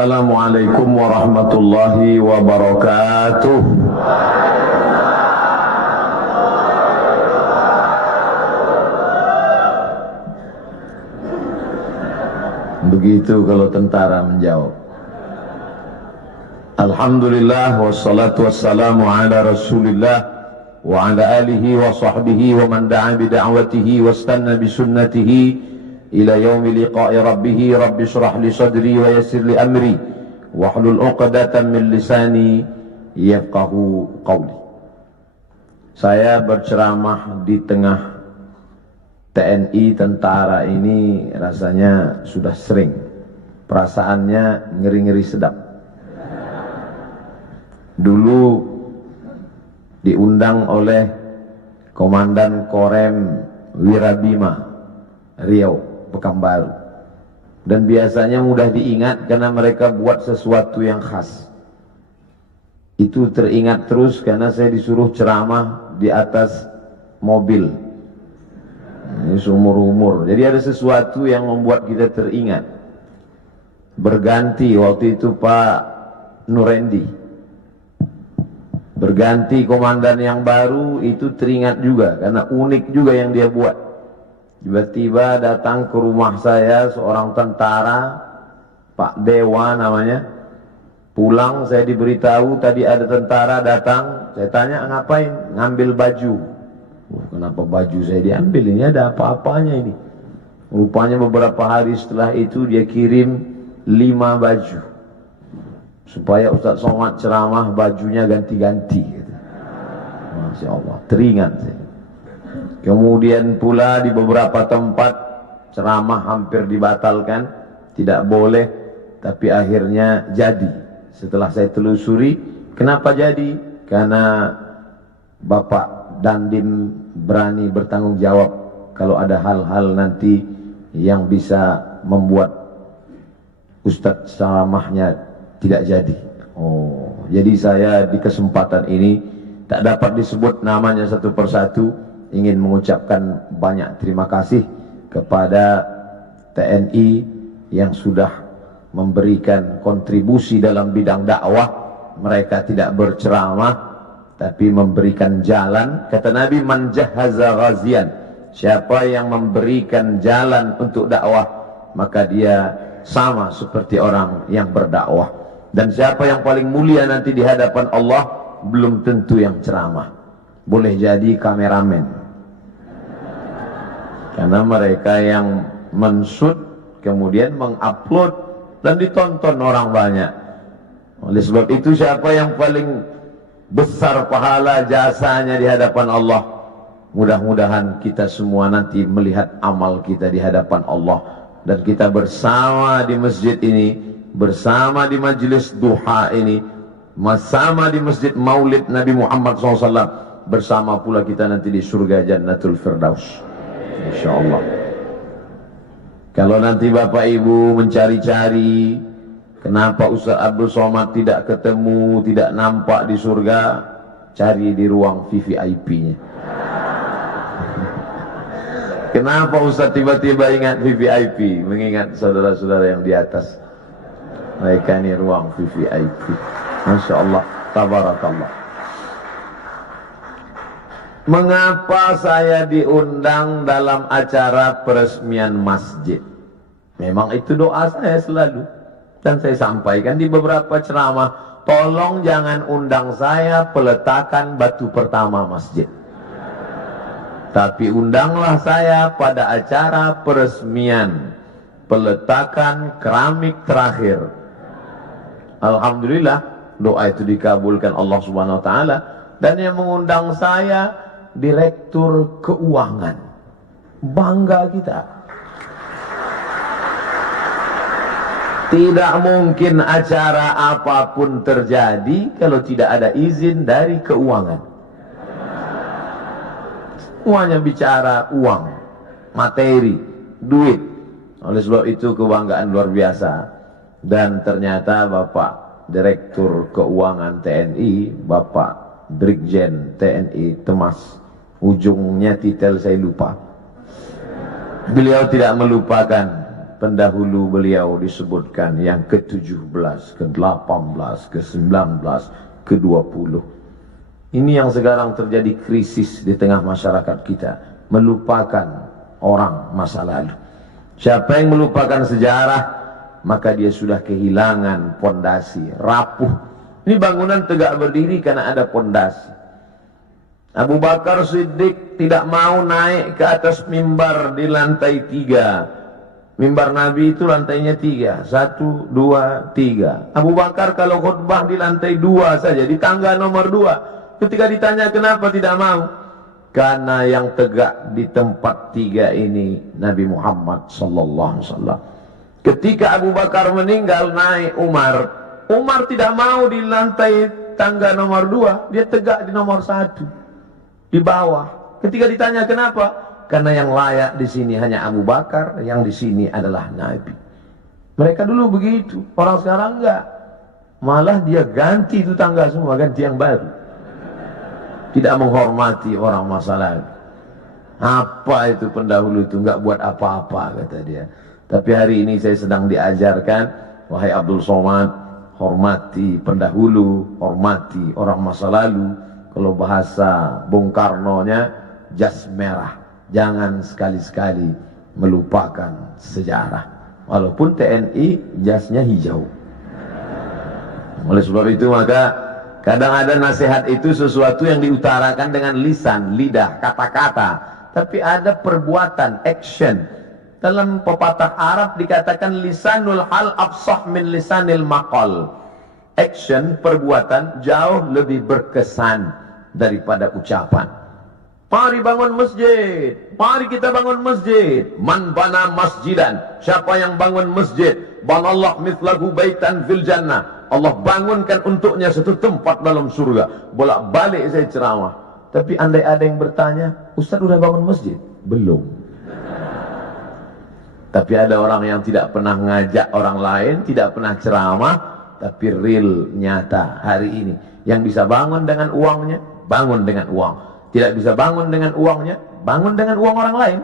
Assalamualaikum warahmatullahi wabarakatuh. Begitu kalau tentara menjawab. Alhamdulillah wassalatu wassalamu ala Rasulillah wa ala alihi wa sahbihi wa man da'a bi da'watihi wastanna bi sunnatihi ila yaumi liqa'i rabbih. Rabbi shrah li sadri wa yassir li amri wahlul 'uqdatam min lisani yafqahu qawli. Saya berceramah di tengah TNI, tentara ini rasanya sudah sering. Perasaannya ngeri-ngeri sedap. Dulu diundang oleh Komandan Korem Wirabima Riau, Pekanbaru, dan biasanya mudah diingat karena mereka buat sesuatu yang khas. Itu teringat terus karena saya disuruh ceramah di atas mobil. Ini seumur umur. Jadi ada sesuatu yang membuat kita teringat. Berganti waktu itu Pak Nurendi, berganti komandan yang baru, itu teringat juga karena unik juga yang dia buat. Tiba-tiba datang ke rumah saya seorang tentara, Pak Dewa namanya. Pulang saya diberitahu tadi ada tentara datang. Saya tanya ngapain? Ngambil baju. Kenapa baju saya diambil? Ini ada apa-apanya ini? Rupanya beberapa hari setelah itu dia kirim 5 baju supaya Ustaz Somad ceramah bajunya ganti-ganti gitu. Masya Allah, teringat saya. Kemudian pula di beberapa tempat ceramah hampir dibatalkan, tidak boleh, tapi akhirnya jadi. Setelah saya telusuri, kenapa jadi? Karena Bapak Dandim berani bertanggung jawab kalau ada hal-hal nanti yang bisa membuat Ustadz ceramahnya tidak jadi. Oh, jadi saya di kesempatan ini tak dapat disebut namanya satu persatu, ingin mengucapkan banyak terima kasih kepada TNI yang sudah memberikan kontribusi dalam bidang dakwah. Mereka tidak berceramah tapi memberikan jalan. Kata Nabi, man jahaza ghazian, siapa yang memberikan jalan untuk dakwah maka dia sama seperti orang yang berdakwah. Dan siapa yang paling mulia nanti di hadapan Allah belum tentu yang ceramah, boleh jadi kameramen, karena mereka yang menshoot kemudian mengupload dan ditonton orang banyak. Oleh sebab itu siapa yang paling besar pahala jasanya di hadapan Allah? Mudah-mudahan kita semua nanti melihat amal kita di hadapan Allah, dan kita bersama di masjid ini, bersama di majelis duha ini, bersama di masjid Maulid Nabi Muhammad SAW, bersama pula kita nanti di surga Jannatul Firdaus, insyaallah. Kalau nanti Bapak Ibu mencari-cari kenapa Ustaz Abdul Somad tidak ketemu, tidak nampak di surga, cari di ruang VVIP-nya. Kenapa Ustaz tiba-tiba ingat VVIP? Mengingat saudara-saudara yang di atas. Mereka ini ruang VVIP. Masya Allah, tabarakallah. Mengapa saya diundang dalam acara peresmian masjid? Memang itu doa saya selalu. Dan saya sampaikan di beberapa ceramah, tolong jangan undang saya peletakan batu pertama masjid, tapi undanglah saya pada acara peresmian peletakan keramik terakhir. Alhamdulillah doa itu dikabulkan Allah Subhanahu wa taala, dan yang mengundang saya Direktur Keuangan. Bangga kita. Tidak mungkin acara apapun terjadi kalau tidak ada izin dari keuangan. Semuanya bicara uang, materi, duit. Oleh sebab itu kebanggaan luar biasa. Dan ternyata Bapak Direktur Keuangan TNI, Bapak Brigjen TNI Temas, ujungnya titel saya lupa. Beliau tidak melupakan pendahulu beliau disebutkan yang ke-17, ke-18, ke-19, ke-20. Ini yang sekarang terjadi krisis di tengah masyarakat kita, melupakan orang masa lalu. Siapa yang melupakan sejarah, maka dia sudah kehilangan pondasi, rapuh. Ini bangunan tegak berdiri karena ada pondasi. Abu Bakar Siddiq tidak mau naik ke atas mimbar di lantai 3. Mimbar Nabi itu lantainya 3, 1, 2, 3. Abu Bakar kalau khutbah di lantai 2 saja, di tangga nomor 2. Ketika ditanya kenapa tidak mau, karena yang tegak di tempat 3 ini Nabi Muhammad sallallahu alaihi wasallam. Ketika Abu Bakar meninggal, naik Umar tidak mau di lantai tangga nomor 2, dia tegak di nomor 1, di bawah. Ketika ditanya kenapa, karena yang layak di sini hanya Abu Bakar, yang di sini adalah Nabi. Mereka dulu begitu, orang sekarang enggak. Malah dia ganti itu tangga semua, ganti yang baru. Tidak menghormati orang masa lalu. Apa itu pendahulu itu, enggak buat apa-apa kata dia. Tapi hari ini saya sedang diajarkan, wahai Abdul Somad, hormati pendahulu, hormati orang masa lalu. Kalau bahasa Bung Karno-nya, jas merah. Jangan sekali-sekali melupakan sejarah. Walaupun TNI jasnya hijau. Oleh sebab itu maka kadang ada nasihat itu sesuatu yang diutarakan dengan lisan, lidah, kata-kata. Tapi ada perbuatan, action. Dalam pepatah Arab dikatakan lisanul hal afsah min lisanil maqal. Action, perbuatan jauh lebih berkesan daripada ucapan. Mari bangun masjid, mari kita bangun masjid. Man bana masjidan, siapa yang bangun masjid, banallah mithlahu baitan fil jannah, Allah bangunkan untuknya satu tempat dalam surga. Bolak-balik saya ceramah. Tapi andai ada yang bertanya, Ustaz udah bangun masjid? Belum. Tapi ada orang yang tidak pernah ngajak orang lain, tidak pernah ceramah, tapi real, nyata hari ini. Yang bisa bangun dengan uangnya, bangun dengan uang. Tidak bisa bangun dengan uangnya, bangun dengan uang orang lain.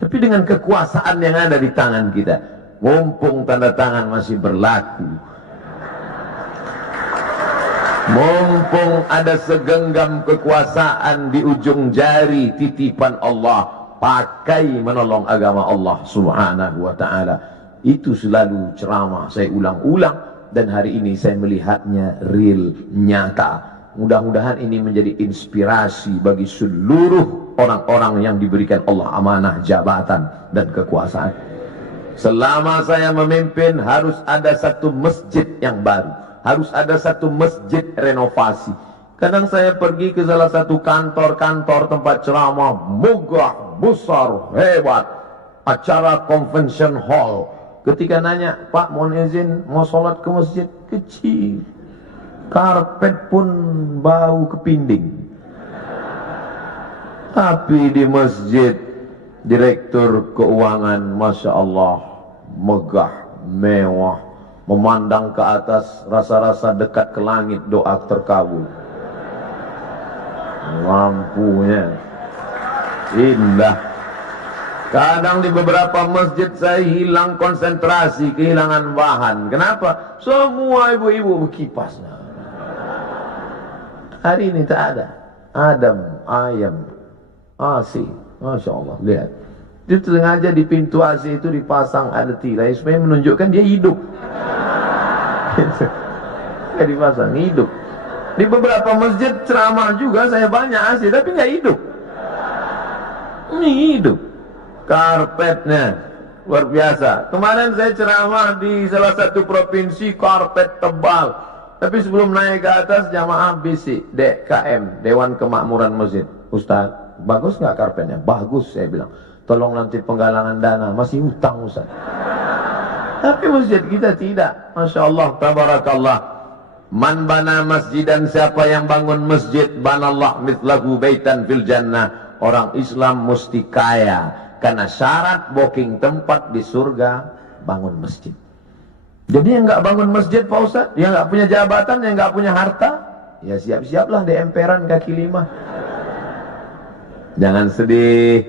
Tapi dengan kekuasaan yang ada di tangan kita. Mumpung tanda tangan masih berlaku, mumpung ada segenggam kekuasaan di ujung jari titipan Allah, pakai menolong agama Allah subhanahu wa ta'ala. Itu selalu ceramah saya ulang-ulang, dan hari ini saya melihatnya real, nyata. Mudah-mudahan ini menjadi inspirasi bagi seluruh orang-orang yang diberikan Allah amanah jabatan dan kekuasaan. Selama saya memimpin harus ada satu masjid yang baru, harus ada satu masjid renovasi. Kadang saya pergi ke salah satu kantor-kantor tempat ceramah, megah, besar, hebat, acara convention hall. Ketika nanya, Pak mohon izin mau sholat ke masjid, kecil. Karpet pun bau kepinding. Tapi di masjid, direktur keuangan, Masya Allah, megah, mewah, memandang ke atas, rasa-rasa dekat ke langit, doa terkabul. Lampunya indah. Kadang di beberapa masjid saya hilang konsentrasi, kehilangan bahan. Kenapa? Semua ibu-ibu berkipas. Hari ini tak ada. Adam, ayam, AC. Masya Allah, lihat. Dia sengaja di pintu AC itu dipasang ada tirai supaya menunjukkan dia hidup. Dia dipasang, hidup. Di beberapa masjid ceramah juga saya banyak AC, tapi nggak hidup. Ini hidup. Karpetnya luar biasa. Kemarin saya ceramah di salah satu provinsi, karpet tebal. Tapi sebelum naik ke atas, jamaah bisik, DKM, Dewan Kemakmuran Masjid. Ustaz, bagus nggak karpetnya? Bagus, saya bilang. Tolong nanti penggalangan dana, masih utang Ustaz. Tapi masjid kita tidak. Masya Allah, tabarakallah. Man bana masjidan, siapa yang bangun masjid, banallah mithlahu baitan fil jannah. Orang Islam mesti kaya, karena syarat booking tempat di surga, bangun masjid. Jadi yang nggak bangun masjid Pak Ustaz, yang nggak punya jabatan, yang nggak punya harta, ya siap-siaplah di emperan kaki 5. Jangan sedih,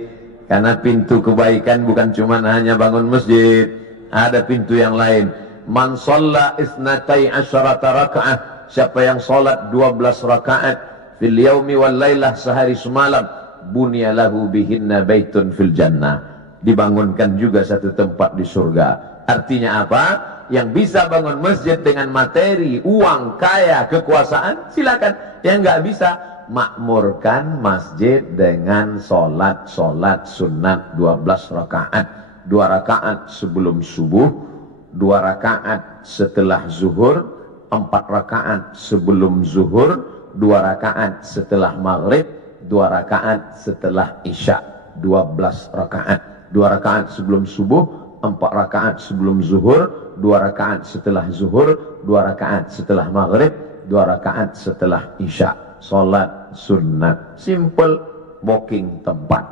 Karena pintu kebaikan bukan cuma hanya bangun masjid, ada pintu yang lain. Man shalla isnatai asyarata raka'ah, siapa yang salat 12 rakaat fil yaumi wal lailah, sehari semalam, bunya lahu bihinna baitun fil jannah, dibangunkan juga satu tempat di surga. Artinya apa? Yang bisa bangun masjid dengan materi, uang, kaya, kekuasaan, silakan. Yang nggak bisa, makmurkan masjid dengan solat sunat 12 rakaat. 2 rakaat sebelum subuh, 2 rakaat setelah zuhur, 4 rakaat sebelum zuhur, 2 rakaat setelah maghrib, 2 rakaat setelah isya. 12 rakaat. 2 rakaat sebelum subuh, 4 rakaat sebelum zuhur, 2 rakaat setelah zuhur, 2 rakaat setelah maghrib, 2 rakaat setelah isya. Salat sunat, simple, booking tempat.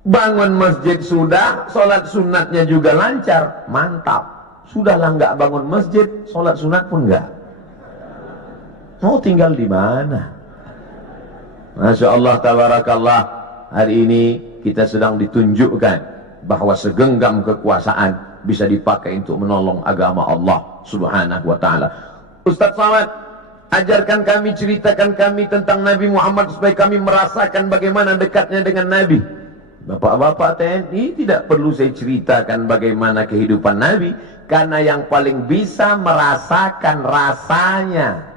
Bangun masjid sudah, salat sunatnya juga lancar, mantap. Sudahlah nggak bangun masjid, salat sunat pun nggak. Mau tinggal di mana? Masya Allah, tabarakallah. Hari ini kita sedang ditunjukkan bahwa segenggam kekuasaan bisa dipakai untuk menolong agama Allah Subhanahu wa ta'ala. Ustaz Samad, ajarkan kami, ceritakan kami tentang Nabi Muhammad supaya kami merasakan bagaimana dekatnya dengan Nabi. Bapak-bapak TNI, tidak perlu saya ceritakan bagaimana kehidupan Nabi, karena yang paling bisa merasakan rasanya,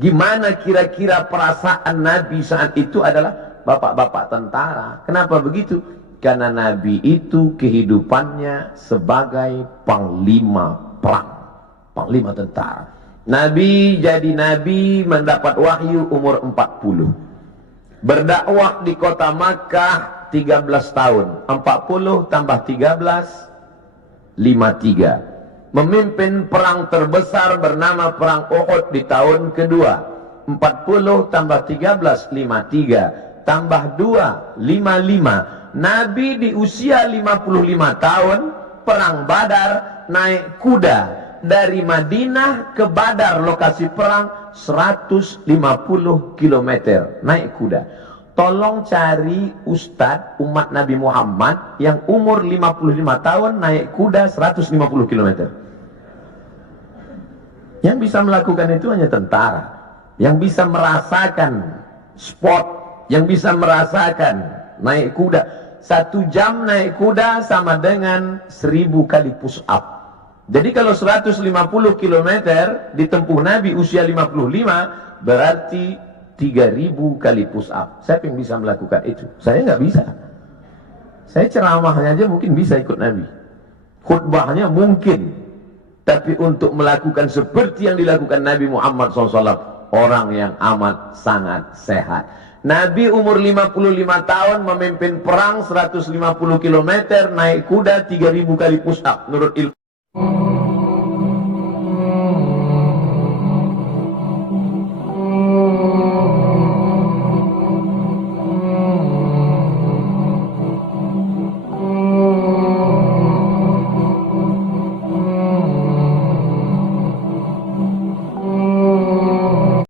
gimana kira-kira perasaan Nabi saat itu adalah bapak-bapak tentara. Kenapa begitu? Karena Nabi itu kehidupannya sebagai panglima perang, panglima tentara. Nabi jadi Nabi mendapat wahyu umur 40. Berdakwah di kota Makkah 13 tahun. 40 tambah 13, 53. Memimpin perang terbesar bernama Perang Uhud di tahun kedua. 40 tambah 13, 53. Tambah 2, 55. Nabi di usia 55 tahun, perang Badar, naik kuda dari Madinah ke Badar, lokasi perang 150 km naik kuda. Tolong cari ustadz umat Nabi Muhammad yang umur 55 tahun naik kuda 150 km. Yang bisa melakukan itu hanya tentara, yang bisa merasakan sport, yang bisa merasakan naik kuda. 1 jam naik kuda sama dengan 1000 kali push up. Jadi kalau 150 km ditempuh Nabi usia 55, berarti 3000 kali push up. Siapa yang bisa melakukan itu? Saya nggak bisa. Saya ceramahnya aja mungkin bisa ikut Nabi, khutbahnya mungkin, tapi untuk melakukan seperti yang dilakukan Nabi Muhammad SAW, orang yang amat sangat sehat. Nabi umur 55 tahun memimpin perang 150 km, naik kuda 3000 kali push up menurut ilmu.